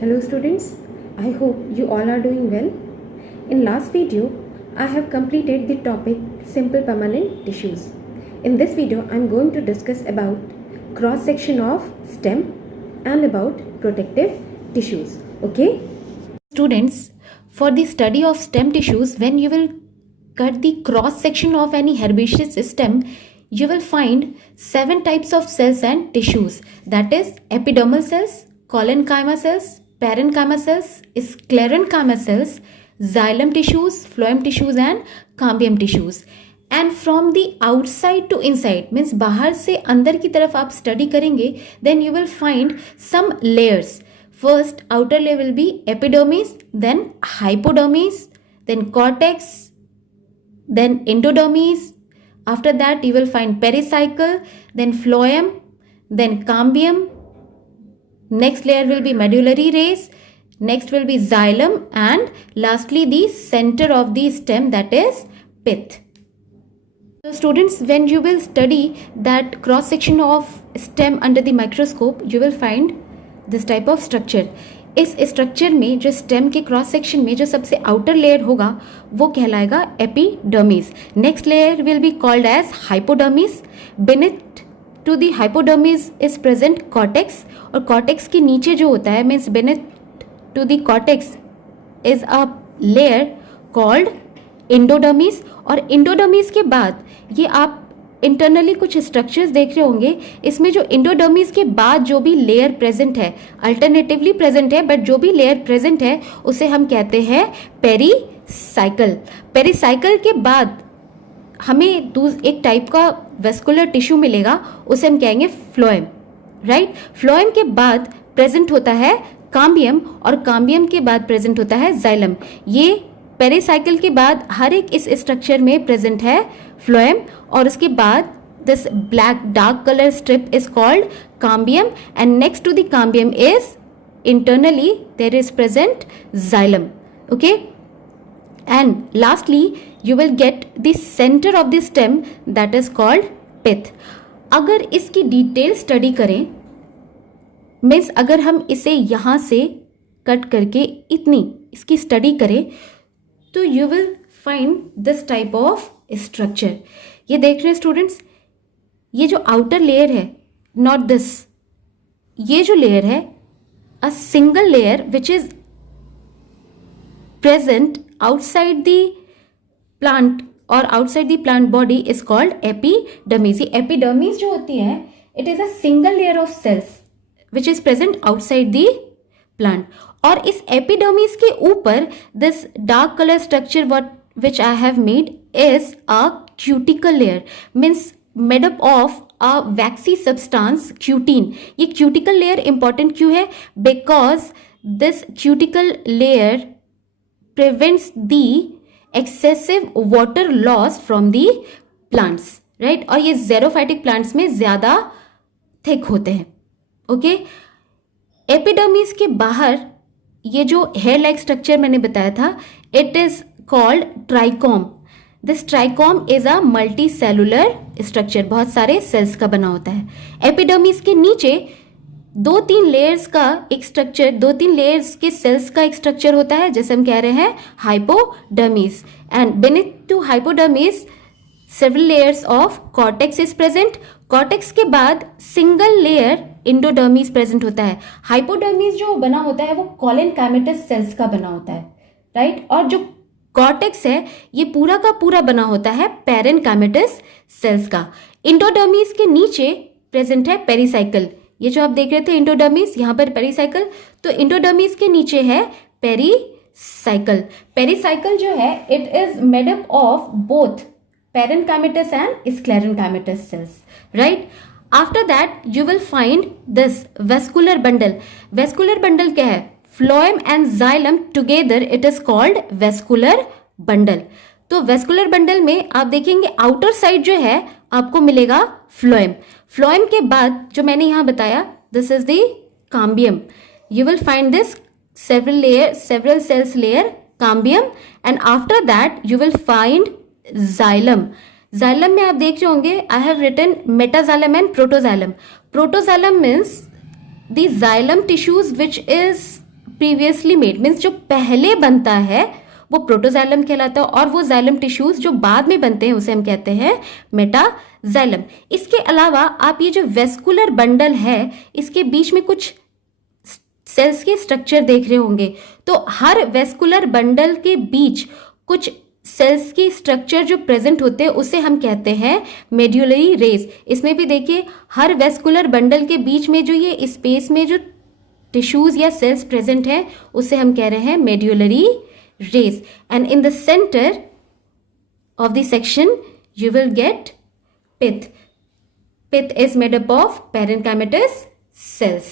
Hello students, I hope you all are doing well. In last video, I have completed the topic simple permanent tissues. In this video, I am going to discuss about cross section of stem and about protective tissues. Okay? Students, for the study of stem tissues, when you will cut the cross section of any herbaceous stem, you will find 7 types of cells and tissues. That is epidermal cells, collenchyma cells, parenchyma cells, sclerenchyma cells, xylem tissues, phloem tissues and cambium tissues. And from the outside to inside, means बाहर से अंदर की तरफ आप study करेंगे, then you will find some layers. First, outer layer will be epidermis, then hypodermis, then cortex, then endodermis. After that, you will find pericycle, then phloem, then cambium. Next layer will be medullary rays. Next will be xylem, and lastly the center of the stem, that is pith. So students, when you will study that cross section of stem under the microscope, you will find this type of structure. इस structure में जो stem के cross section में जो सबसे outer layer होगा वो कहलाएगा epidermis. Next layer will be called as hypodermis. Beneath to the hypodermis is present cortex, और कॉर्टेक्स के नीचे जो होता है means beneath to the cortex is a layer called endodermis. और एंडोडर्मिस के बाद ये आप इंटरनली कुछ स्ट्रक्चर्स देख रहे होंगे. इसमें जो एंडोडर्मिस के बाद जो भी लेयर प्रेजेंट है, अल्टरनेटिवली प्रेजेंट है, बट जो भी लेयर प्रेजेंट है उसे हम कहते हैं पेरीसाइकल. पेरीसाइकल के बाद हमें एक टाइप का वेस्कुलर टिश्यू मिलेगा, उसे हम कहेंगे फ्लोएम. राइट, फ्लोएम के बाद प्रेजेंट होता है काम्बियम, और काम्बियम के बाद प्रेजेंट होता है जाइलम. ये पेरीसाइकिल के बाद हर एक इस स्ट्रक्चर में प्रेजेंट है फ्लोएम, और उसके बाद this black dark colour strip is called cambium, and next to the cambium is internally there is present xylem. Okay, and lastly you will get the center of the stem, that is called pith. अगर इसकी detail study करें, means अगर हम इसे यहाँ से cut करके इतनी इसकी स्टडी करें, तो you will find this type of structure. ये देख रहे हैं स्टूडेंट्स, ये जो आउटर लेयर है, नॉट दिस, ये जो लेयर है, a single layer which is present outside the plant और outside the plant body is called epidermis. Epidermis जो होती है, it is a single layer of cells which is present outside the plant. और इस epidermis के ऊपर this dark colour structure what which I have made is a cuticle layer, means made up of a waxy substance cutin. ये cuticle layer important क्यों है? Because this cuticle layer prevents the excessive water loss from the plants, right? और ये xerophytic plants में ज़्यादा thick होते हैं. Okay? Epidermis के बाहर ये जो hair like structure मैंने बताया था, it is called trichome. This trichome is a multicellular structure, बहुत सारे सेल्स का बना होता है. एपिडर्मिस के नीचे 2-3 लेयर्स का एक स्ट्रक्चर, 2-3 लेयर्स के सेल्स का एक स्ट्रक्चर होता है, जैसे हम कह रहे हैं hypodermis. And beneath to hypodermis several layers of cortex is present. Cortex के बाद सिंगल लेयर एंडोडर्मिस प्रेजेंट होता है. हाइपोडर्मिस जो बना होता है वो कोलेनकाइमेटस सेल्स का बना होता है, राइट. और जो कॉर्टेक्स है ये पूरा का पूरा बना होता है पेरेनकाइमेटस सेल्स का. एंडोडर्मिस के नीचे प्रेजेंट है पेरीसाइकल. ये जो आप देख रहे थे एंडोडर्मिस, यहाँ पर पेरीसाइकल, तो एंडोडर्मिस के नीचे है पेरीसाइकल. पेरीसाइकल जो है it is made up of both parenchymatous and sclerenchymatous cells, right. After that you will find this vascular bundle. Vascular bundle क्या है? Phloem and xylem together it is called vascular bundle. तो vascular bundle में आप देखेंगे outer side जो है आपको मिलेगा फ्लोएम. फ्लोएम के बाद जो मैंने यहां बताया, this is the cambium. You will find this several cells layer cambium, and after that you will find xylem. Xylem में आप देख रहे होंगे I have written metaxylem and protoxylem. Protoxylem means the xylem tissues which is previously made, means जो पहले बनता है वो प्रोटोजाइलम कहलाता है, और वो जाइलम टिश्यूज जो बाद में बनते हैं उसे हम कहते हैं मेटाजाइलम। इसके अलावा आप ये जो वेस्कुलर बंडल है इसके बीच में कुछ सेल्स के स्ट्रक्चर देख रहे होंगे। तो हर वेस्कुलर बंडल के बीच कुछ सेल्स की स्ट्रक्चर जो प्रेजेंट होते हैं उसे हम कहते हैं मेड्यूलरी रेस। इसमें भी देखिए हर वेस्कुलर बंडल के बीच में जो ये स्पेस में जो टिश्यूज या सेल्स प्रेजेंट है उसे हम कह रहे हैं medullary rays. And in the centre of the section you will get pith. Pith is made up of parenchymatous cells.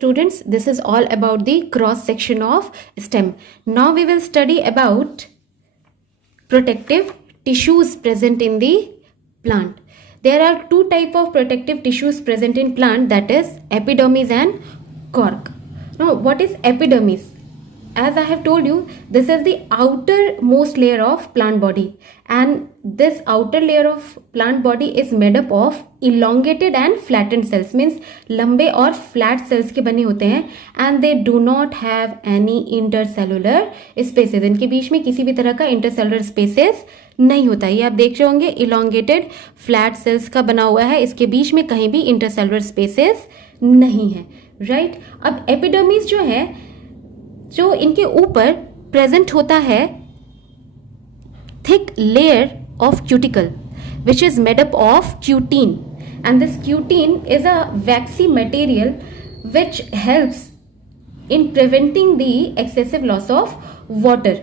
Students, this is all about the cross section of stem. Now we will study about protective tissues present in the plant. There are two type of protective tissues present in plant, that is epidermis and cork. Now what is epidermis? As I have told you, this is the outermost layer of plant body, and this outer layer of plant body is made up of elongated and flattened cells, means लंबे और flat cells के बने होते हैं, and they do not have any intercellular spaces. इनके बीच में किसी भी तरह का intercellular spaces नहीं होता। ये आप देख रहे होंगे elongated flat cells का बना हुआ है, इसके बीच में कहीं भी intercellular spaces नहीं है, right? अब epidermis जो है, जो इनके ऊपर प्रेजेंट होता है thick layer of cuticle which is made up of cutin, and this cutin is a vaccine material which helps in preventing the excessive loss of water.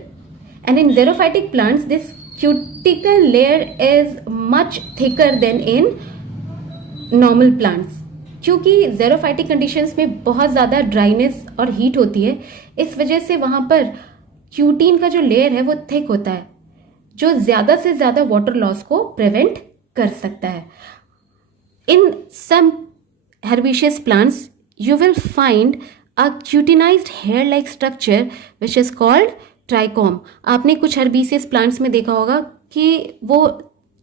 And in xerophytic plants, this cuticle layer is much thicker than in normal plants. क्योंकि xerophytic conditions में बहुत ज़्यादा dryness और heat होती है, इस वजह से वहाँ पर क्यूटीन का जो लेयर है वो थिक होता है, जो ज़्यादा से ज़्यादा वाटर लॉस को प्रिवेंट कर सकता है. इन सम herbaceous plants you will find a cutinized hair like structure which is called trichome. आपने कुछ herbaceous plants में देखा होगा कि वो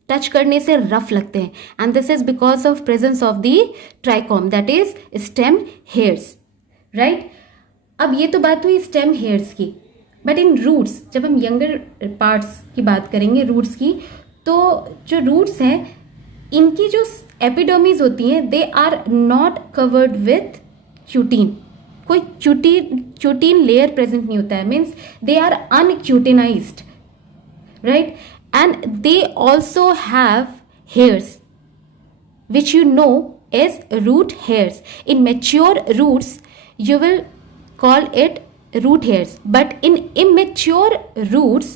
टच करने से रफ लगते हैं, and this is because of presence of the trichome, that is stem hairs, right. अब ये तो बात हुई स्टेम हेयर्स की, बट इन रूट्स, जब हम यंगर पार्ट्स की बात करेंगे रूट्स की, तो जो रूट्स हैं इनकी जो एपिडर्मिस होती हैं they are not covered with cutin. कोई क्यूटीन लेयर प्रेजेंट नहीं होता है, means they are uncutinized, right. And they also have hairs which you know as root hairs. In mature roots you will call it root hairs, but in immature roots,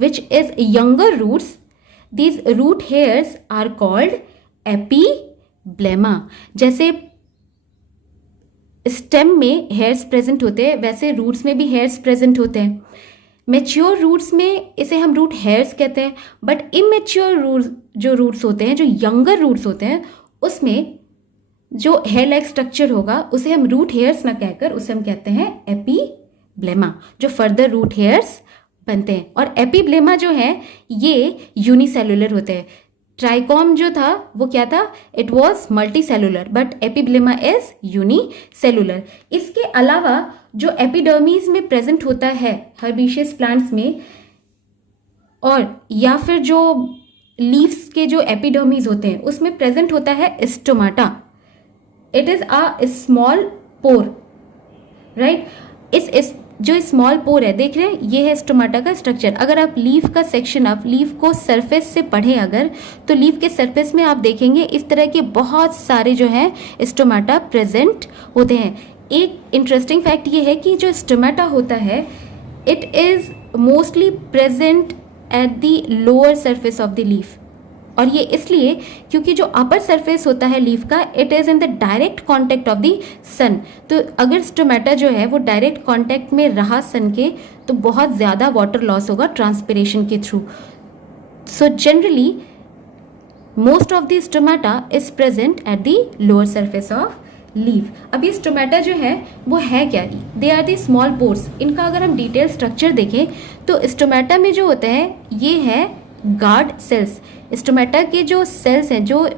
which is younger roots, these root hairs are called epiblema. जैसे stem में hairs present होते हैं वैसे roots में भी hairs present होते हैं. Mature roots में इसे हम रूट हेयर्स कहते हैं, बट इमेच्योर रूट्स जो रूट्स होते हैं, जो यंगर रूट्स होते हैं, उसमें जो हेयर लाइक स्ट्रक्चर होगा उसे हम रूट हेयर्स ना कहकर उसे हम कहते हैं एपीब्लेमा, जो फर्दर रूट हेयर्स बनते हैं. और एपीब्लेमा जो है ये यूनिसेलुलर होते हैं. ट्राइकॉम जो था वो क्या था, it was multi cellular, but epiblema is unicellular. इसके अलावा जो एपिडर्मिस में प्रेजेंट होता है हर्बेशियस प्लांट्स में, और या फिर जो लीव्स के जो एपिडर्मिस होते हैं उसमें प्रेजेंट होता है stomata. It is a small pore, right. इस जो स्मॉल पोर है देख रहे हैं, ये है स्टोमाटा का स्ट्रक्चर. अगर आप लीफ का सेक्शन, आप लीफ को सरफेस से पढ़ें अगर, तो लीफ के सरफेस में आप देखेंगे इस तरह के बहुत सारे जो है स्टोमाटा प्रेजेंट होते हैं. एक इंटरेस्टिंग फैक्ट ये है कि जो स्टोमाटा होता है it is mostly present at the lower surface of the leaf, और ये इसलिए क्योंकि जो अपर सरफेस होता है लीफ का it is in the direct contact of the sun. तो अगर स्टोमेटा जो है वो डायरेक्ट कॉन्टेक्ट में रहा सन के तो बहुत ज़्यादा वाटर लॉस होगा ट्रांसपिरेशन के through. So generally most of the stomata is present at the lower surface of leaf. अब ये स्टोमेटा जो है वो है क्या, they are the small pores. इनका अगर हम डिटेल स्ट्रक्चर देखें तो स्टोमेटा में जो होता है ये है गार्ड सेल्स. स्टोमेटा के जो सेल्स हैं, जो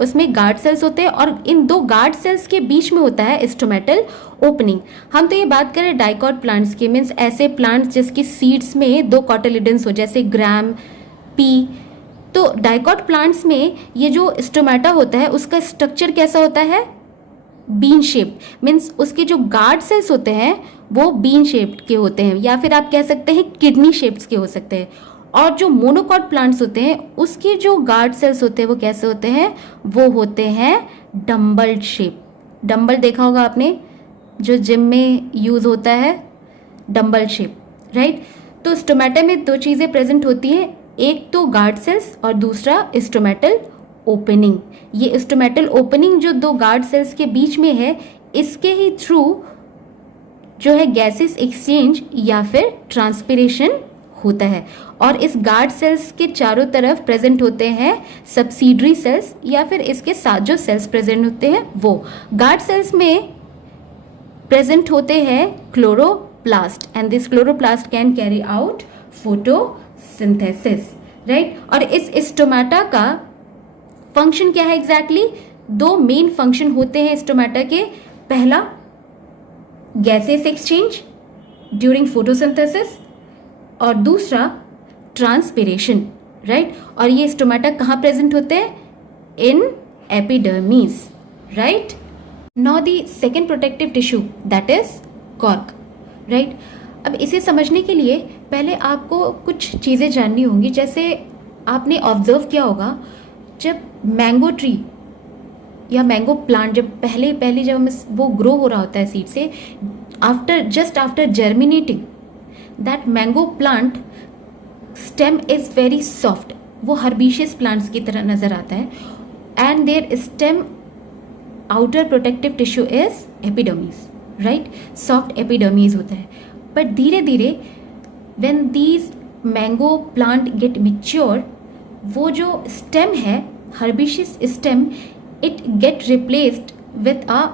उसमें गार्ड सेल्स होते हैं और इन दो गार्ड सेल्स के बीच में होता है स्टोमेटल ओपनिंग। हम तो ये बात करें डाइकॉट प्लांट्स की, मीन्स ऐसे प्लांट्स जिसकी सीड्स में दो कॉटिलिडन्स हो, जैसे ग्राम, पी। तो डाइकॉट प्लांट्स में ये जो स्टोमेटा होता है उसका स्ट्रक्चर कैसा होता है? बीन शेप, मीन्स उसके जो गार्ड सेल्स होते हैं वो बीन शेप के होते हैं, या फिर आप कह सकते हैं किडनी शेप्स के हो सकते हैं। और जो मोनोकॉट प्लांट्स होते हैं उसके जो गार्ड सेल्स होते हैं वो कैसे होते हैं? वो होते हैं डम्बल शेप। डम्बल देखा होगा आपने, जो जिम में यूज होता है, डम्बल शेप, राइट। तो स्टोमेटा में दो चीजें प्रेजेंट होती हैं, एक तो गार्ड सेल्स और दूसरा स्टोमेटल ओपनिंग। ये स्टोमेटल ओपनिंग जो दो गार्ड सेल्स के बीच में है, इसके ही थ्रू जो है गैसेस एक्सचेंज या फिर ट्रांसपिरेशन होता है। और इस गार्ड सेल्स के चारों तरफ प्रेजेंट होते हैं सब्सिडरी सेल्स, या फिर इसके साथ जो सेल्स प्रेजेंट होते हैं वो गार्ड सेल्स में प्रेजेंट होते हैं chloroplast, and this chloroplast can carry out photosynthesis, right. और इस स्टोमेटा का फंक्शन क्या है एग्जैक्टली? दो मेन फंक्शन होते हैं स्टोमेटा के। पहला, गैसेस एक्सचेंज ड्यूरिंग फोटोसिंथेसिस, और दूसरा ट्रांसपिरेशन, राइट। और ये स्टोमेटा कहाँ प्रेजेंट होते हैं? In epidermis, right. Now the second protective tissue that is cork, right. अब इसे समझने के लिए पहले आपको कुछ चीज़ें जाननी होंगी। जैसे आपने ऑब्जर्व किया होगा, जब मैंगो ट्री या मैंगो प्लांट जब पहले जब हमें वो ग्रो हो रहा होता है सीड से, just after germinating that mango plant stem is very soft, वो हर्बिशियस प्लांट्स की तरह नजर आता है, and their stem outer protective tissue is epidermis, right. Soft epidermis होता है। बट धीरे धीरे when these mango plant get mature, वो जो स्टेम है, herbaceous stem, it get replaced with a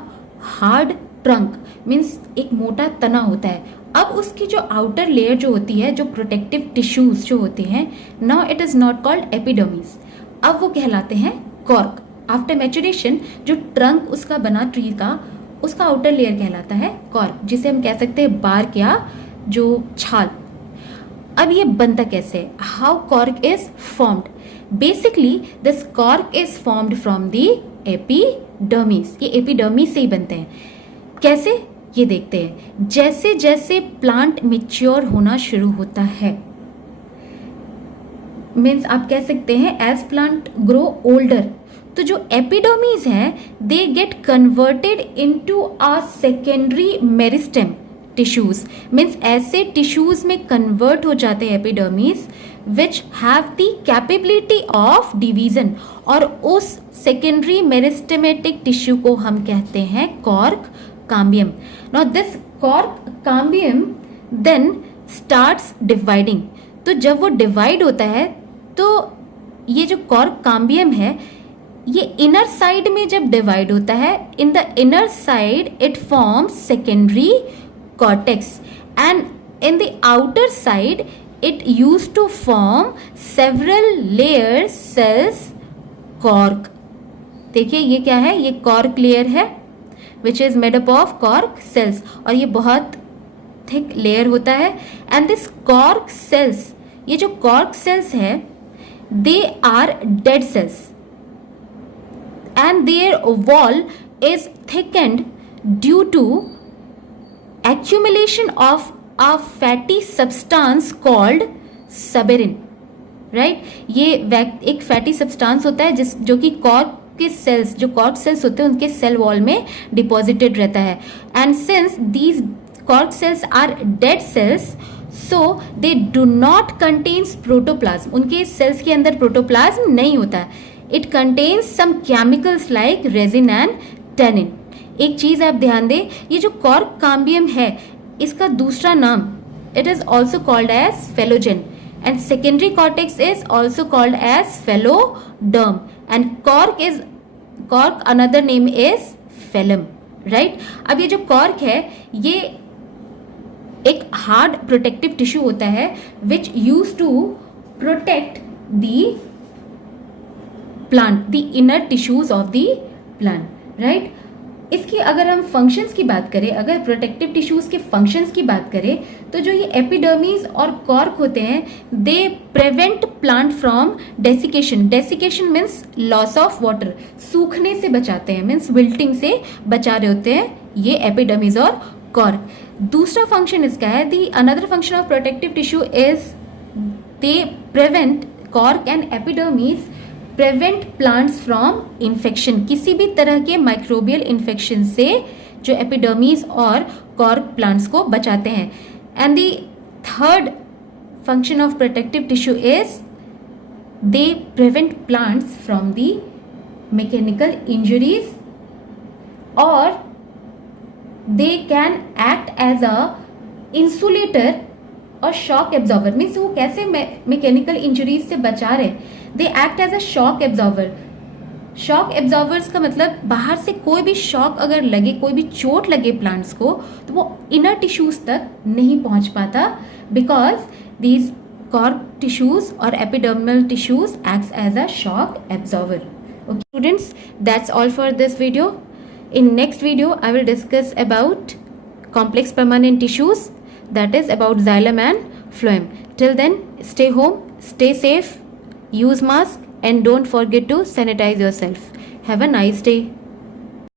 hard trunk, मीन्स एक मोटा तना होता है। अब उसकी जो आउटर लेयर जो होती है, जो प्रोटेक्टिव टिश्यूज जो होते हैं, now it is not called epidermis, अब वो कहलाते हैं कॉर्क। आफ्टर मैच्योरेशन जो ट्रंक उसका बना ट्री का, उसका आउटर लेयर कहलाता है कॉर्क, जिसे हम कह सकते हैं बार्क या जो छाल। अब ये बनता कैसे? How cork is formed? Basically this cork is formed from the epidermis. ये एपिडर्मिस से ही बनते हैं। कैसे? ये देखते हैं। जैसे जैसे प्लांट मैच्योर होना शुरू होता है, मीन्स आप कह सकते हैं एज प्लांट ग्रो ओल्डर, तो जो एपिडर्मिस है they get converted into a secondary meristem tissues, means ऐसे टिश्यूज में कन्वर्ट हो जाते हैं epidermis which have the capability of division, और उस सेकेंडरी मेरिस्टेमेटिक टिश्यू को हम कहते हैं cork cambium. Now this cork cambium then starts dividing. तो जब वो डिवाइड होता है तो ये जो कॉर्क cambium है ये इनर साइड में जब डिवाइड होता है, in the inner side it forms secondary cortex, and in the outer side it used to form several layer cells cork. देखिए ये क्या है? ये cork layer है which is made up of cork cells, और ये बहुत thick layer होता है। and this cork cells, ये जो cork cells है they are dead cells and their wall is thickened due to accumulation of a fatty substance called suberin, right? ये एक फैटी सब्सटेंस होता है जो कि कॉर्क के सेल्स, जो कॉर्क सेल्स होते हैं उनके सेल वॉल में डिपॉजिटेड रहता है। And since these cork cells are dead cells, so they do not contains protoplasm, उनके सेल्स के अंदर प्रोटोप्लाज्म नहीं होता। It contains some chemicals like resin and tannin. एक चीज आप ध्यान दें, ये जो कॉर्क काम्बियम है इसका दूसरा नाम, it is also called as phellogen, and secondary cortex is also called as phelloderm, and cork another name is phellem, right? अब ये जो कॉर्क है ये एक हार्ड प्रोटेक्टिव टिश्यू होता है which use to protect the plant, the inner tissues of the plant, right? इसकी अगर हम फंक्शंस की बात करें, अगर प्रोटेक्टिव टिश्यूज के फंक्शंस की बात करें, तो जो ये एपिडर्मिस और कॉर्क होते हैं, they prevent plant from desiccation. Desiccation means loss of water, सूखने से बचाते हैं, मीन्स विल्टिंग से बचा रहे होते हैं ये एपिडर्मिस और कॉर्क. दूसरा फंक्शन इसका है, the another function of protective tissue is they prevent, cork and epidermis prevent plants from infection, किसी भी तरह के माइक्रोबियल इन्फेक्शन से जो एपिडर्मिस और कॉर्क प्लांट्स को बचाते हैं. And the third function of protective tissue is they prevent plants from the mechanical injuries और they can act as a insulator और शॉक एब्जॉर्बर. मीन्स वो कैसे मैकेनिकल इंजरीज से बचा रहे, they act as a shock absorber. Shock absorbers का मतलब बाहर से कोई भी शॉक अगर लगे, कोई भी चोट लगे प्लांट्स को, तो वो इनर टिश्यूज तक नहीं पहुंच पाता, बिकॉज दीज कॉर्क टिश्यूज और epidermal tissues acts as a shock absorber. Okay, students, that's all for this video. In next video, I will discuss about complex permanent tissues, that is about xylem and phloem. Till then, stay home, stay safe, use mask, and don't forget to sanitize yourself. Have a nice day.